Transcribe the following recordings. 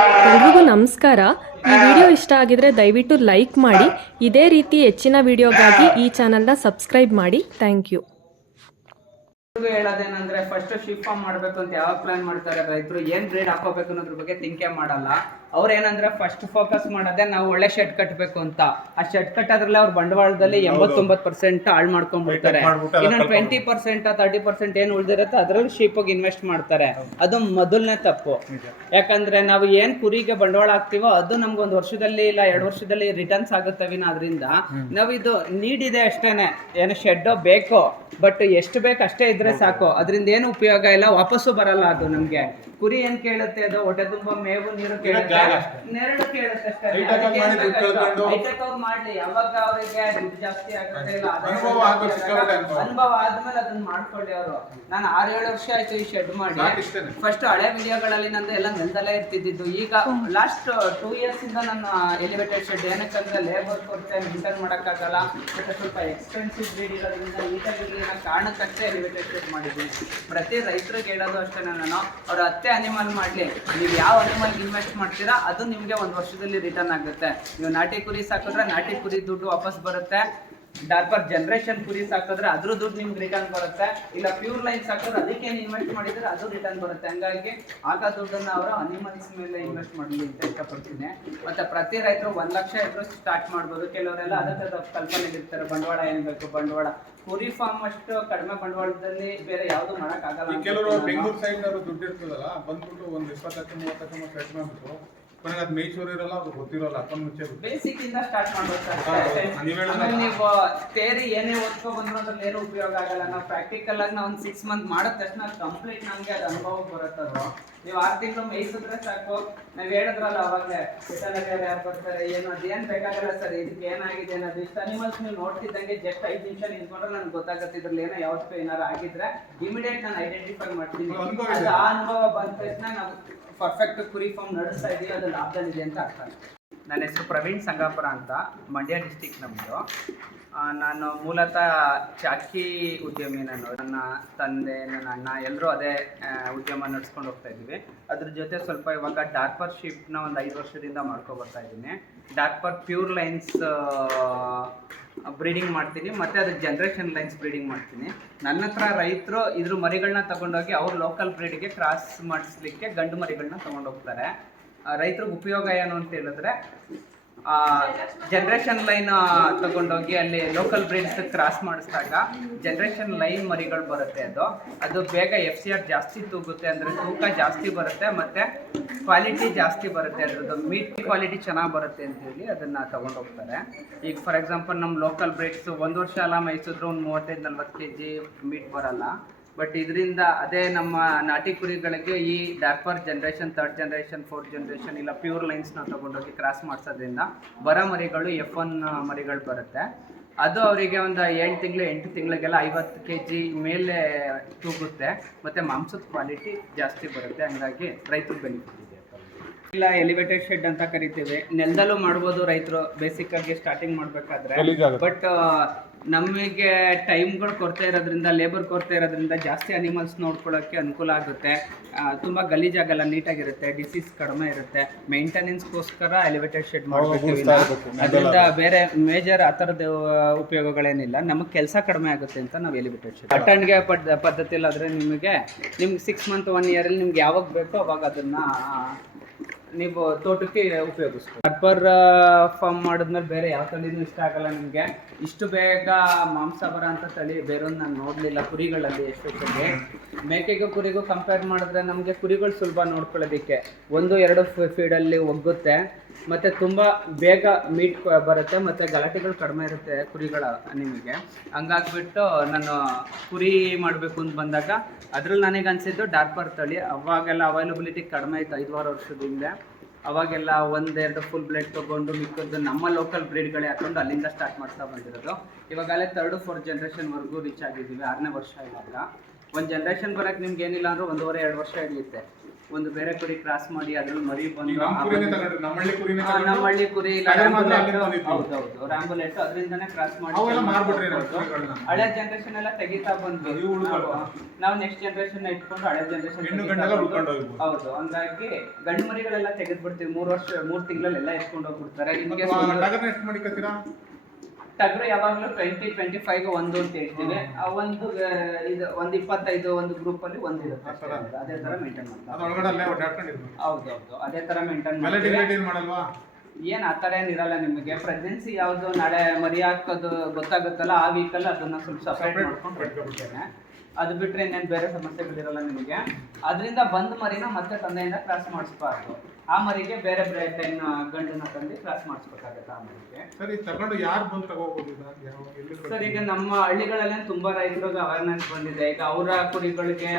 ಎಲ್ರಿಗೂ ನಮಸ್ಕಾರ. ಈ ವಿಡಿಯೋ ಇಷ್ಟ ಆಗಿದ್ರೆ ದಯವಿಟ್ಟು ಲೈಕ್ ಮಾಡಿ. ಇದೇ ರೀತಿ ಹೆಚ್ಚಿನ ವಿಡಿಯೋಗಾಗಿ ಈ ಚಾನಲ್ನ ಸಬ್ಸ್ಕ್ರೈಬ್ ಮಾಡಿ. Thank you. ಹೇಳೋದೇನಂದ್ರೆ ಫಸ್ಟ್ ಶಿಫ್ಟ್ ಫಾರ್ಮ್ ಮಾಡಬೇಕು ಅಂತ ಯಾವಾಗ ಪ್ಲಾನ್ ಮಾಡ್ತಾರೆ ರೈತರು, ಏನ್ ಬ್ರೀಡ್ ಹಾಕೋಬೇಕು ಅನ್ನೋದ್ರ ಬಗ್ಗೆ ಥಿಂಕೇ ಮಾಡಲ್ಲ. ಅವ್ರು ಏನಂದ್ರೆ ಫಸ್ಟ್ ಫೋಕಸ್ ಮಾಡೋದೇ ನಾವು ಒಳ್ಳೆ ಶೆಡ್ ಕಟ್ಟಬೇಕು ಅಂತ. ಆ ಶೆಡ್ ಕಟ್ಟೋದ್ರಲ್ಲಿ ಅವ್ರ ಬಂಡವಾಳದಲ್ಲಿ 89% ಹಾಳು ಮಾಡ್ಕೊಂಡ್ಬಿಡ್ತಾರೆ. ಇನ್ನೊಂದು 20% 30% ಏನ್ ಉಳಿದಿರುತ್ತೆ ಅದ್ರಲ್ಲಿ ಶೀಪಿಗೆ ಇನ್ವೆಸ್ಟ್ ಮಾಡ್ತಾರೆ. ಅದು ಮೊದಲನೇ ತಪ್ಪು. ಯಾಕಂದ್ರೆ ನಾವು ಏನ್ ಕುರಿಗೆ ಬಂಡವಾಳ ಹಾಕ್ತಿವೋ ಅದು ನಮ್ಗೆ 1 ವರ್ಷದಲ್ಲಿ ಇಲ್ಲ 2 ವರ್ಷದಲ್ಲಿ ರಿಟರ್ನ್ಸ್ ಆಗುತ್ತೆ ವಿನ. ಅದರಿಂದ ನಾವು ಇದು ನೀಡ್ ಇದೆ ಅಷ್ಟೇನೆ, ಏನು ಶೆಡ್ ಬೇಕು ಬಟ್ ಎಷ್ಟು ಬೇಕು ಅಷ್ಟೇ ಇದ್ರೆ ಸಾಕು. ಅದರಿಂದ ಏನು ಉಪಯೋಗ ಇಲ್ಲ, ವಾಪಸ್ಸು ಬರಲ್ಲ ಅದು ನಮ್ಗೆ. ಕುರಿ ಏನ್ ಕೇಳುತ್ತೆ, ಅದು ಹೊಟ್ಟೆ ತುಂಬಾ ಮೇವು ನೀರು ಕೇಳುತ್ತೆ, ನೆರಳು ಕೇಳುತ್ತೆ ಅಷ್ಟೇ. ಅವ್ರು ಮಾಡ್ಲಿ, ಯಾವಾಗ ಅವರಿಗೆ ದುಡ್ಡು ಜಾಸ್ತಿ ಆಗುತ್ತೆ ಇಲ್ಲ ಅನುಭವ ಆದ್ಮೇಲೆ ಅದನ್ನ ಮಾಡ್ಕೊಳ್ಳಿ ಅವರು. ನಾನು 6-7 ವರ್ಷ ಆಯ್ತು ಈ ಶೆಡ್ ಮಾಡಿ. ಫಸ್ಟ್ ಹಳೆ ವಿಡಿಯೋಗಳಲ್ಲಿ ನಂದು ಎಲ್ಲ ನೆಲದಲ್ಲೇ ಇರ್ತಿದ್ದು. ಈಗ ಲಾಸ್ಟ್ 2 ಇಯರ್ಸ್ ಇಂದ ನನ್ನ ಎಲಿವೇಟೆಡ್ ಶೆಡ್. ಏನಕ್ಕಂದ್ರೆ ಲೇಬರ್ ಕೊರತೆ, ಮೇಂಟೈನ್ ಮಾಡಕ್ಕಾಗಲ್ಲ, ಮತ್ತೆ ಸ್ವಲ್ಪ ಎಕ್ಸ್ಪೆನ್ಸಿವ್ ಬ್ರೀಡ್ ಇರೋದ್ರಿಂದ ನೀಟಾಗಿರಲಿ ಅನ್ನೋ ಕಾರಣಕ್ಕಷ್ಟೇ ಎಲಿವೇಟೆಡ್ ಶೆಡ್ ಮಾಡಿದ್ದೀನಿ. ಪ್ರತಿ ರೈತರಿಗೆ ಹೇಳೋದು ಅಷ್ಟೇ, ನಾನು ಅವ್ರ ಹತ್ತೆ ಅನಿಮಲ್ ಮಾಡಲಿ, ನೀವು ಯಾವ ಅನಿಮಲ್ ಇನ್ವೆಸ್ಟ್ ಮಾಡ್ತೀರಾ ಅದು ನಿಮಗೆ 1 ವರ್ಷದಲ್ಲಿ ರಿಟರ್ನ್ ಆಗುತ್ತೆ. ನೀವು ನಾಟಿ ಕುರಿ ಸಾಕಿದ್ರೆ ನಾಟಿ ಕುರಿ ದುಡ್ಡು ವಾಪಸ್ ಬರುತ್ತೆ. ಡಾರ್ಪರ್ ಜನರೇಷನ್ ಕುರಿ ಸಾಕಿದ್ರೆ ಅದ್ರ ದುಡ್ಡು ನಿಮ್ಗೆ ರಿಟರ್ನ್ ಬರುತ್ತೆ. ಇಲ್ಲ ಪ್ಯೂರ್ ಲೈನ್ ಸಾಕಿದ್ರೆ ಅದಕ್ಕೆ ಇನ್ವೆಸ್ಟ್ ಮಾಡಿದ್ರೆ ಅದು ರಿಟರ್ನ್ ಬರುತ್ತೆ. ಹಂಗಾಗಿ ಆಗ ದುಡ್ಡನ್ನ ಅವರು ಅನಿಮಲ್ಸ್ ಮೇಲೆ ಇನ್ವೆಸ್ಟ್ ಮಾಡಲಿ ಅಂತ ಇಷ್ಟಪಡ್ತೀನಿ. ಮತ್ತೆ ಪ್ರತಿ ರೈತರು 1 ಲಕ್ಷ ಇದ್ರು ಸ್ಟಾರ್ಟ್ ಮಾಡ್ಬೋದು. ಕೆಲವರೆಲ್ಲ ಅದಕ್ಕೆ ಕಲ್ಪನೆಗೆ ಇರ್ತಾರೆ, ಬಂಡವಾಳ ಏನ್ ಬೇಕು ಬಂಡವಾಳ. ಕುರಿ ಫಾರ್ಮ್ ಅಷ್ಟು ಕಡಿಮೆ ಬಂಡವಾಳದಲ್ಲಿ ಬೇರೆ ಯಾವ್ದು ಮಾಡಕ್ ಆಗಲ್ಲ. ಕೆಲವರು ಬೆಂಗಳೂರು ಸೈಡ್ ದುಡ್ಡು ಇರ್ತದಲ್ಲ, ಬಂದ್ಬಿಟ್ಟು ಒಂದು 20-30 ಸೆಟ್ ಮಾಡ್ಬಿಟ್ಟು ಅದು ಮೇಚೂರು ಇರಲ್ಲ, ಅದು ಗೊತ್ತಿರಲ್ಲ, ಬೇಸಿಕ್ ಇಂದ ಸ್ಟಾರ್ಟ್ ಮಾಡ್ಬೇಕು. ನೀವು ತೇರಿ ಏನೇ ಓದ್ಕೊ ಬಂದ್ರು ಅದ್ರಲ್ಲಿ ಏನು ಉಪಯೋಗ ಆಗಲ್ಲ. ನಾವು ಪ್ರಾಕ್ಟಿಕಲ್ ಆಗಿ ನಾವು 1 6 ಮಂತ್ ಮಾಡಿದ ತಕ್ಷಣ ಕಂಪ್ಲೀಟ್ ನಮ್ಗೆ ಅದು ಅನುಭವ ಬರುತ್ತದು. ನೀವು 6 ತಿಂಗಳು ಮೇಯಿಸಿದ್ರೆ ಸಾಕು. ನಾವ್ ಹೇಳಿದ್ರಲ್ಲ ಅವಾಗಲೇ ವೆಟರ್ನರಿ ಯಾರು ಬರ್ತಾರೆ, ಏನು ಅದೇನ್ ಬೇಕಾಗಲ್ಲ ಸರ್, ಇದಕ್ಕೆ ಏನಾಗಿದೆ ಅನ್ನೋದು. ಇಷ್ಟು ಅನಿಮಲ್ಸ್ ನೀವು ನೋಡ್ತಿದ್ದಂಗೆ ಜಸ್ಟ್ 5 ನಿಮಿಷ ನಿಂತ್ಕೊಂಡ್ರೆ ನನ್ಗೆ ಗೊತ್ತಾಗುತ್ತೆ ಇದ್ರಲ್ಲಿ ಏನೋ ಯಾವತ್ತೂ ಏನಾರು ಆಗಿದ್ರೆ ಇಮಿಡಿಯೇಟ್ ನಾನು ಐಡೆಂಟಿಫೈ ಮಾಡ್ತೀನಿ. ಅದು ಆ ಅನುಭವ ಬಂದ ತಕ್ಷಣ ನಾವು ಪರ್ಫೆಕ್ಟ್ ಕುರಿ ಫಾರ್ಮ್ ನಡೆಸ್ತಾ ಇದೀವಿ, ಅದು ಲಾಭದಲ್ಲಿದೆ ಅಂತ ಅರ್ಥ. ನನ್ನ ಹೆಸರು ಪ್ರವೀಣ್ ಸಂಗಾಪುರ ಅಂತ, ಮಂಡ್ಯ ಡಿಸ್ಟಿಕ್ ನಮ್ಮದು. ನಾನು ಮೂಲತಃ ಚಾಕಿ ಉದ್ಯಮಿ. ನನ್ನ ತಂದೆ, ನನ್ನ ಅಣ್ಣ ಎಲ್ಲರೂ ಅದೇ ಉದ್ಯಮ ನಡೆಸ್ಕೊಂಡು ಹೋಗ್ತಾ ಇದ್ದೀವಿ. ಅದ್ರ ಜೊತೆ ಸ್ವಲ್ಪ ಇವಾಗ ಡಾರ್ಪರ್ ಶೀಪ್ನ ಒಂದು 5 ವರ್ಷದಿಂದ ಮಾಡ್ಕೊಬರ್ತಾ ಇದ್ದೀನಿ. ಡಾರ್ಪರ್ ಪ್ಯೂರ್ ಲೈನ್ಸ್ ಬ್ರೀಡಿಂಗ್ ಮಾಡ್ತೀನಿ, ಮತ್ತು ಅದು ಜನ್ರೇಷನ್ ಲೈನ್ಸ್ ಬ್ರೀಡಿಂಗ್ ಮಾಡ್ತೀನಿ. ನನ್ನ ಹತ್ರ ರೈತರು ಇದ್ರ ಮರಿಗಳನ್ನ ತಗೊಂಡೋಗಿ ಅವ್ರ ಲೋಕಲ್ ಬ್ರೀಡ್ಗೆ ಕ್ರಾಸ್ ಮಾಡಿಸ್ಲಿಕ್ಕೆ ಗಂಡು ಮರಿಗಳನ್ನ ತೊಗೊಂಡೋಗ್ತಾರೆ. ರೈತರಿಗೆ ಉಪಯೋಗ ಏನು ಅಂತ ಹೇಳಿದ್ರೆ, ಜನ್ರೇಷನ್ ಲೈನ್ ತಗೊಂಡೋಗಿ ಅಲ್ಲಿ ಲೋಕಲ್ ಬ್ರೀಡ್ಸ್ ಕ್ರಾಸ್ ಮಾಡಿಸಿದಾಗ ಜನ್ರೇಷನ್ ಲೈನ್ ಮರಿಗಳು ಬರುತ್ತೆ. ಅದು ಬೇಗ FCR ಜಾಸ್ತಿ ತೂಗುತ್ತೆ, ಅಂದರೆ ತೂಕ ಜಾಸ್ತಿ ಬರುತ್ತೆ, ಮತ್ತು ಕ್ವಾಲಿಟಿ ಜಾಸ್ತಿ ಬರುತ್ತೆ. ಅದ್ರದ್ದು ಮೀಟ್ ಕ್ವಾಲಿಟಿ ಚೆನ್ನಾಗಿ ಬರುತ್ತೆ ಅಂತ ಹೇಳಿ ಅದನ್ನು ತೊಗೊಂಡೋಗ್ತಾರೆ. ಈಗ ಫಾರ್ ಎಕ್ಸಾಂಪಲ್ ನಮ್ಮ ಲೋಕಲ್ ಬ್ರೀಡ್ಸ್ 1 ವರ್ಷ ಎಲ್ಲ ಮೇಯಿಸಿದ್ರು ಒಂದು 35-40 kg ಮೀಟ್ ಬರಲ್ಲ. ಬಟ್ ಇದರಿಂದ ಅದೇ ನಮ್ಮ ನಾಟಿ ಕುರಿಗಳಿಗೆ ಈ Dorper generation 3rd generation 4th generation ಇಲ್ಲ ಪ್ಯೂರ್ ಲೈನ್ಸ್ನ ತೊಗೊಂಡೋಗಿ ಕ್ರಾಸ್ ಮಾಡಿಸೋದ್ರಿಂದ ಬರೋ ಮರಿಗಳು F1 ಮರಿಗಳು ಬರುತ್ತೆ. ಅದು ಅವರಿಗೆ ಒಂದು 7 ತಿಂಗಳು 8 ತಿಂಗಳಿಗೆಲ್ಲ 50 kg ಮೇಲೆ ತೂಗುತ್ತೆ, ಮತ್ತು ಮಾಂಸದ ಕ್ವಾಲಿಟಿ ಜಾಸ್ತಿ ಬರುತ್ತೆ. ಹಂಗಾಗಿ ರೈತರು ಬೆನಿಫಿಟ್ ಇದೆ. ಇಲ್ಲ ಎಲಿವೇಟೆಡ್ ಶೆಡ್ ಅಂತ ಕರಿತೀವಿ, ನೆಲದಲ್ಲೂ ಮಾಡ್ಬೋದು ರೈತರು ಬೇಸಿಕ್ ಆಗಿ ಸ್ಟಾರ್ಟಿಂಗ್ ಮಾಡಬೇಕಾದ್ರೆ. ಬಟ್ ನಮಗೆ ಟೈಮ್ಗಳು ಕೊರತೆ ಇರೋದ್ರಿಂದ, ಲೇಬರ್ ಕೊರತೆ ಇರೋದ್ರಿಂದ ಜಾಸ್ತಿ ಅನಿಮಲ್ಸ್ ನೋಡ್ಕೊಳ್ಳೋಕ್ಕೆ ಅನುಕೂಲ ಆಗುತ್ತೆ. ತುಂಬ ಗಲೀಜಾಗಲ್ಲ, ನೀಟಾಗಿರುತ್ತೆ, ಡಿಸೀಸ್ ಕಡಿಮೆ ಇರುತ್ತೆ. ಮೇಂಟೆನೆನ್ಸ್ಗೋಸ್ಕರ ಎಲಿವೇಟೆಡ್ ಶೆಡ್ ಮಾಡಬೇಕು. ಅದರಿಂದ ಬೇರೆ ಮೇಜರ್ ಆ ಥರದ ಉಪಯೋಗಗಳೇನಿಲ್ಲ. ನಮಗೆ ಕೆಲಸ ಕಡಿಮೆ ಆಗುತ್ತೆ ಅಂತ ನಾವು ಎಲಿವೇಟೆಡ್ ಶೆಡ್. ಅಟನ್ಗೆ ಪದ್ಧತಿಯಲ್ಲಿ ಆದರೆ ನಿಮಗೆ 6 ಮಂತ್ 1 ಇಯರಲ್ಲಿ ನಿಮ್ಗೆ ಯಾವಾಗ ಬೇಕೋ ಅವಾಗ ಅದನ್ನು ನೀವು ತೋಟಕ್ಕೆ ಉಪಯೋಗಿಸ್ಬೋದು. ಡಾರ್ಪರ್ ಫಾರ್ಮ್ ಮಾಡಿದ್ಮೇಲೆ ಬೇರೆ ಯಾವ ತಳಿನೂ ಇಷ್ಟ ಆಗಲ್ಲ ನಿಮಗೆ. ಇಷ್ಟು ಬೇಗ ಮಾಂಸ ಬರೋ ಅಂತ ತಳಿ ಬೇರೊಂದು ನಾನು ನೋಡಲಿಲ್ಲ ಕುರಿಗಳಲ್ಲಿ. ಎಸ್ಪೆಷಲಿ ಮೇಕೆಗೂ ಕುರಿಗೂ ಕಂಪೇರ್ ಮಾಡಿದ್ರೆ ನಮಗೆ ಕುರಿಗಳು ಸುಲಭ ನೋಡ್ಕೊಳ್ಳೋದಕ್ಕೆ. 1-2 ಫೀಡಲ್ಲಿ ಒಗ್ಗುತ್ತೆ, ಮತ್ತು ತುಂಬ ಬೇಗ ಮೀಟ್ ಬರುತ್ತೆ, ಮತ್ತು ಗಲಾಟೆಗಳು ಕಡಿಮೆ ಇರುತ್ತೆ ಕುರಿಗಳ ನಿಮಗೆ. ಹಂಗಾಗ್ಬಿಟ್ಟು ನಾನು ಕುರಿ ಮಾಡಬೇಕು ಅಂತ ಬಂದಾಗ ಅದ್ರಲ್ಲಿ ನನಗೆ ಅನಿಸಿದ್ದು ಡಾರ್ಪರ್ ತಳಿ. ಅವಾಗೆಲ್ಲ ಅವೈಲಬಿಲಿಟಿ ಕಡಿಮೆ ಇತ್ತು 5-6 ವರ್ಷದ ಹಿಂದೆ. ಅವಾಗೆಲ್ಲ 1-2 ಫುಲ್ ಬ್ಲಡ್ ತೊಗೊಂಡು ಮಿಕ್ಕದ್ದು ನಮ್ಮ ಲೋಕಲ್ ಬ್ರೀಡ್ಗಳೇ ಹಾಕೊಂಡು ಅಲ್ಲಿಂದ ಸ್ಟಾರ್ಟ್ ಮಾಡ್ತಾ ಬಂದಿರೋದು. ಇವಾಗಲೇ 3rd 4th ಜನರೇಷನ್ವರೆಗೂ ರೀಚ್ ಆಗಿದ್ದೀವಿ. 6ನೇ ವರ್ಷ ಇವಾಗ. 1 ಜನರೇಷನ್ ಬರೋಕ್ಕೆ ನಿಮ್ಗೆ ಏನಿಲ್ಲ ಅಂದರೂ 1.5-2 ವರ್ಷ ಹಿಡಿಯುತ್ತೆ. ಒಂದು ಬೇರೆ ಕುರಿ ಕ್ರಾಸ್ ಮಾಡಿ ಅದ್ರಲ್ಲಿ ಮರಿ ಈಗ ಬಂದು ನಮ್ಮ ಕುರಿನೇ ತಗೊಂಡ್ರಿ, ನಮ್ಮಳ್ಳಿ ಕುರಿನೇ ತಗೊಂಡು ನಮ್ಮ ಹಳ್ಳಿ ಕುರಿ ಇಲ್ಲ ಟಗರು ಮಾತ್ರ ರಾಂಬುಲೆಟ್, ಅಲ್ಲಿಂದ ತಂದಿದ್ದು. ಹೌದೌದು ರಾಂಬುಲೆಟ್ ಅದರಿಂದನೇ ಕ್ರಾಸ್ ಮಾಡಿ ಅವೆಲ್ಲ ಮಾರ್ಬಿಟ್ರಿ ನಮ್ಮ ಕುರಿಗಳನ್ನ. ಹಳೆ ಜನರೇಷನ್ ಎಲ್ಲ ತೆಗಿತಾ ಬಂದ್ವಿ. ಇವು ಉಳ್ಕೊಳ್ವಾ? ನಾವು ನೆಕ್ಸ್ಟ್ ಜನರೇಷನ್ ಇಟ್ಕೊಂಡು ಹಳೆ ಜನರೇಷನ್ ಹೆಣ್ಣು ಗಂಡೆಲ್ಲ ಉಳ್ಕೊಂಡು ಹೋಗ್ಬೋದು. ಹೌದು, ಹಂಗಾಗಿ ಗಂಡು ಮರಿಗಳೆಲ್ಲ ತೆಗೆದ್ಬಿಡ್ತೀವಿ. 3 ತಿಂಗಳಲ್ಲೆಲ್ಲ ಎತ್ಕೊಂಡು ಹೋಗ್ಬಿಡ್ತಾರೆ. ನಿಮ್ಗೆ ಟಗರ್ನ ಎಷ್ಟು ಮಾಡಿಕತ್ತೀರಾ? ಟಗರು ಯಾವಾಗಲೂ 20-25 ಒಂದು ಅಂತ ಹೇಳ್ತೀವಿ. ಒಂದು ಇದು ಒಂದು 25 ಒಂದು ಗ್ರೂಪ್ ಅಲ್ಲಿ ಒಂದು ಇರುತ್ತೆ ಅಷ್ಟೇ. ಅದೇ ತರ ಮೇಂಟೈನ್ ಮಾಡ್ತಾರೆ. ಅದು ಒಳಗಡೆ ಅಲ್ಲೇ ಒಡ್ಡಾಡ್ಕೊಂಡಿದ್ರು. ಹೌದೌದು, ಅದೇ ತರ ಮೇಂಟೈನ್ ಮೇಲೆ ಮಾಡ್ತೀವಿ. ಡಿಗ್ರೇಡ್ ಏನ್ ಮಾಡಲ್ವಾ? ಏನ್ ಆ ಥರ ಏನಿರಲ್ಲ. ನಿಮಗೆ ಪ್ರೆಗ್ನೆನ್ಸಿ ಯಾವುದು ನಾಳೆ ಮರಿ ಹಾಕೋದು ಗೊತ್ತಾಗುತ್ತಲ್ಲ, ಆ ವೀಕಲ್ಲಿ ಅದನ್ನ ಸ್ವಲ್ಪ ಸಪ್ರೇಟ್ ಮಾಡ್ಕೊಂಡು ಬಿಟ್ಕೊಬಿಡ್ತೇನೆ. ಅದು ಬಿಟ್ರೆ ಇನ್ನೇನು ಬೇರೆ ಸಮಸ್ಯೆಗಳಿರಲ್ಲ ನಿಮಗೆ. ಅದರಿಂದ ಬಂದ ಮರಿನ ಮತ್ತೆ ತಂದೆಯಿಂದ ಕ್ರಾಸ್ ಮಾಡಿಸ್ಬಾರ್ದು. ಆ ಮರಿಗೆ ಬೇರೆ ಬ್ರೈಟೈನ್ ಗಂಡನ್ನ ತಂದು ಕ್ರಾಸ್ ಮಾಡಿಸ್ಬೇಕಾಗತ್ತೆ ಆ ಮರಿಗೆ. ಸರಿ, ತಗೊಂಡು ಯಾರು ಬಂದು ತಗೋಬಹುದು? ಸರ್, ಈಗ ನಮ್ಮ ಹಳ್ಳಿಗಳಲ್ಲೇ ತುಂಬಾ ರೈತರಿಗೆ ಅವೇರ್ನೆಸ್ ಬಂದಿದೆ. ಈಗ ಅವರ ಕುರಿಗಳಿಗೆ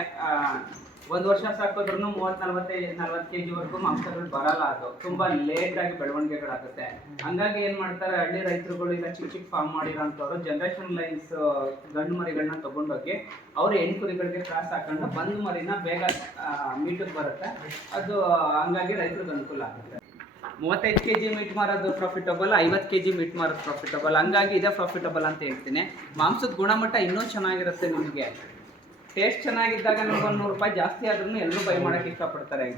1 ವರ್ಷ ಸಾಕೋದ್ರೂ 30-40 kg ವರೆಗೂ ಮಾಂಸಗಳು ಬರಲ್ಲ. ಅದು ತುಂಬಾ ಲೇಟ್ ಆಗಿ ಬೆಳವಣಿಗೆಗಳಾಗುತ್ತೆ. ಹಂಗಾಗಿ ಏನ್ ಮಾಡ್ತಾರೆ, ಹಳ್ಳಿ ರೈತರುಗಳು ಈಗ ಚಿಕ್ಕ ಫಾರ್ಮ್ ಮಾಡಿರೋಂಥವ್ರು ಜನರೇಷನ್ ಲೈನ್ಸ್ ಗಂಡು ಮರಿಗಳನ್ನ ತಗೊಂಡೋಗಿ ಅವ್ರು ಹೆಣ್ಣು ಕುರಿಗಳಿಗೆ ಕ್ರಾಸ್ ಹಾಕೊಂಡು ಬಂದು ಮರಿನ ಬೇಗ ಮೀಟಿಗೆ ಬರುತ್ತೆ. ಅದು ಹಂಗಾಗಿ ರೈತರಿಗೆ ಅನುಕೂಲ ಆಗುತ್ತೆ. 35 kg ಮೀಟ್ ಮಾರೋದು ಪ್ರಾಫಿಟಬಲ್, 50 kg ಮೀಟ್ ಮಾರೋದು ಪ್ರಾಫಿಟಬಲ್. ಹಂಗಾಗಿ ಇದೇ ಪ್ರಾಫಿಟಬಲ್ ಅಂತ ಹೇಳ್ತೀನಿ. ಮಾಂಸದ ಗುಣಮಟ್ಟ ಇನ್ನೂ ಚೆನ್ನಾಗಿರುತ್ತೆ. ನಿಮಗೆ ಟೇಸ್ಟ್ ಚೆನ್ನಾಗಿದ್ದಾಗ ನಮ್ಗೆ 100 ರೂಪಾಯಿ ಜಾಸ್ತಿ ಆದ್ರೂ ಎಲ್ಲರೂ ಬೈ ಮಾಡಕ್ಕೆ ಇಷ್ಟಪಡ್ತಾರೆ. ಈಗ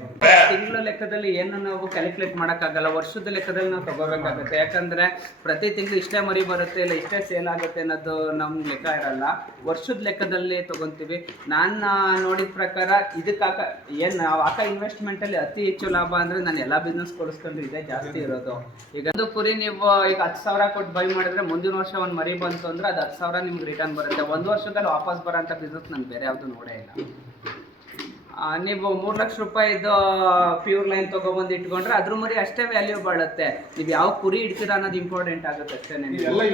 ತಿಂಗಳ ಲೆಕ್ಕದಲ್ಲಿ ಏನು ನಾವು ಕ್ಯಾಲ್ಕುಲೇಟ್ ಮಾಡೋಕ್ಕಾಗಲ್ಲ, ವರ್ಷದ ಲೆಕ್ಕದಲ್ಲಿ ನಾವು ತಗೋಬೇಕಾಗುತ್ತೆ. ಯಾಕಂದ್ರೆ ಪ್ರತಿ ತಿಂಗಳು ಇಷ್ಟೇ ಮರಿ ಬರುತ್ತೆ ಇಲ್ಲ ಇಷ್ಟೇ ಸೇಲ್ ಆಗುತ್ತೆ ಅನ್ನೋದು ನಮ್ಗೆ ಲೆಕ್ಕ ಇರಲ್ಲ. ವರ್ಷದ ಲೆಕ್ಕದಲ್ಲಿ ತಗೊಂತೀವಿ. ನಾನು ನೋಡಿದ ಪ್ರಕಾರ ಇದಕ್ಕಾಕ ಏನು ನಾವು ಇನ್ವೆಸ್ಟ್ಮೆಂಟಲ್ಲಿ ಅತಿ ಹೆಚ್ಚು ಲಾಭ ಅಂದರೆ ನಾನು ಎಲ್ಲ ಬಿಸ್ನೆಸ್ ಕೊಡಿಸ್ಕೊಂಡು ಇದೆ ಜಾಸ್ತಿ ಇರೋದು. ಈಗ ಒಂದು ಕುರಿ ನೀವು ಈಗ 10,000 ಕೊಟ್ಟು ಬೈ ಮಾಡಿದ್ರೆ ಮುಂದಿನ ವರ್ಷ ಒಂದು ಮರಿ ಬಂತು ಅಂದರೆ ಅದು 10,000 ನಿಮ್ಗೆ ರಿಟರ್ನ್ ಬರುತ್ತೆ. 1 ವರ್ಷದಲ್ಲಿ ವಾಪಸ್ ಬರೋಂಥ ಬಿಸ್ನೆಸ್ ನಾನು ಬೇರೆ ಯಾವುದು ನೋಡೇ ಇಲ್ಲ. ನೀವು 3 ಲಕ್ಷ ರೂಪಾಯಿದು ಪ್ಯೂರ್ ಲೈನ್ ತೊಗೊಬಂದು ಇಟ್ಕೊಂಡ್ರೆ ಅದ್ರ ಮರಿ ಅಷ್ಟೇ ವ್ಯಾಲ್ಯೂ ಬಾಳುತ್ತೆ. ನೀವು ಯಾವ ಕುರಿ ಇಡ್ತೀರಾ ಅನ್ನೋದು ಇಂಪಾರ್ಟೆಂಟ್ ಆಗುತ್ತೆ ಅಷ್ಟೇ.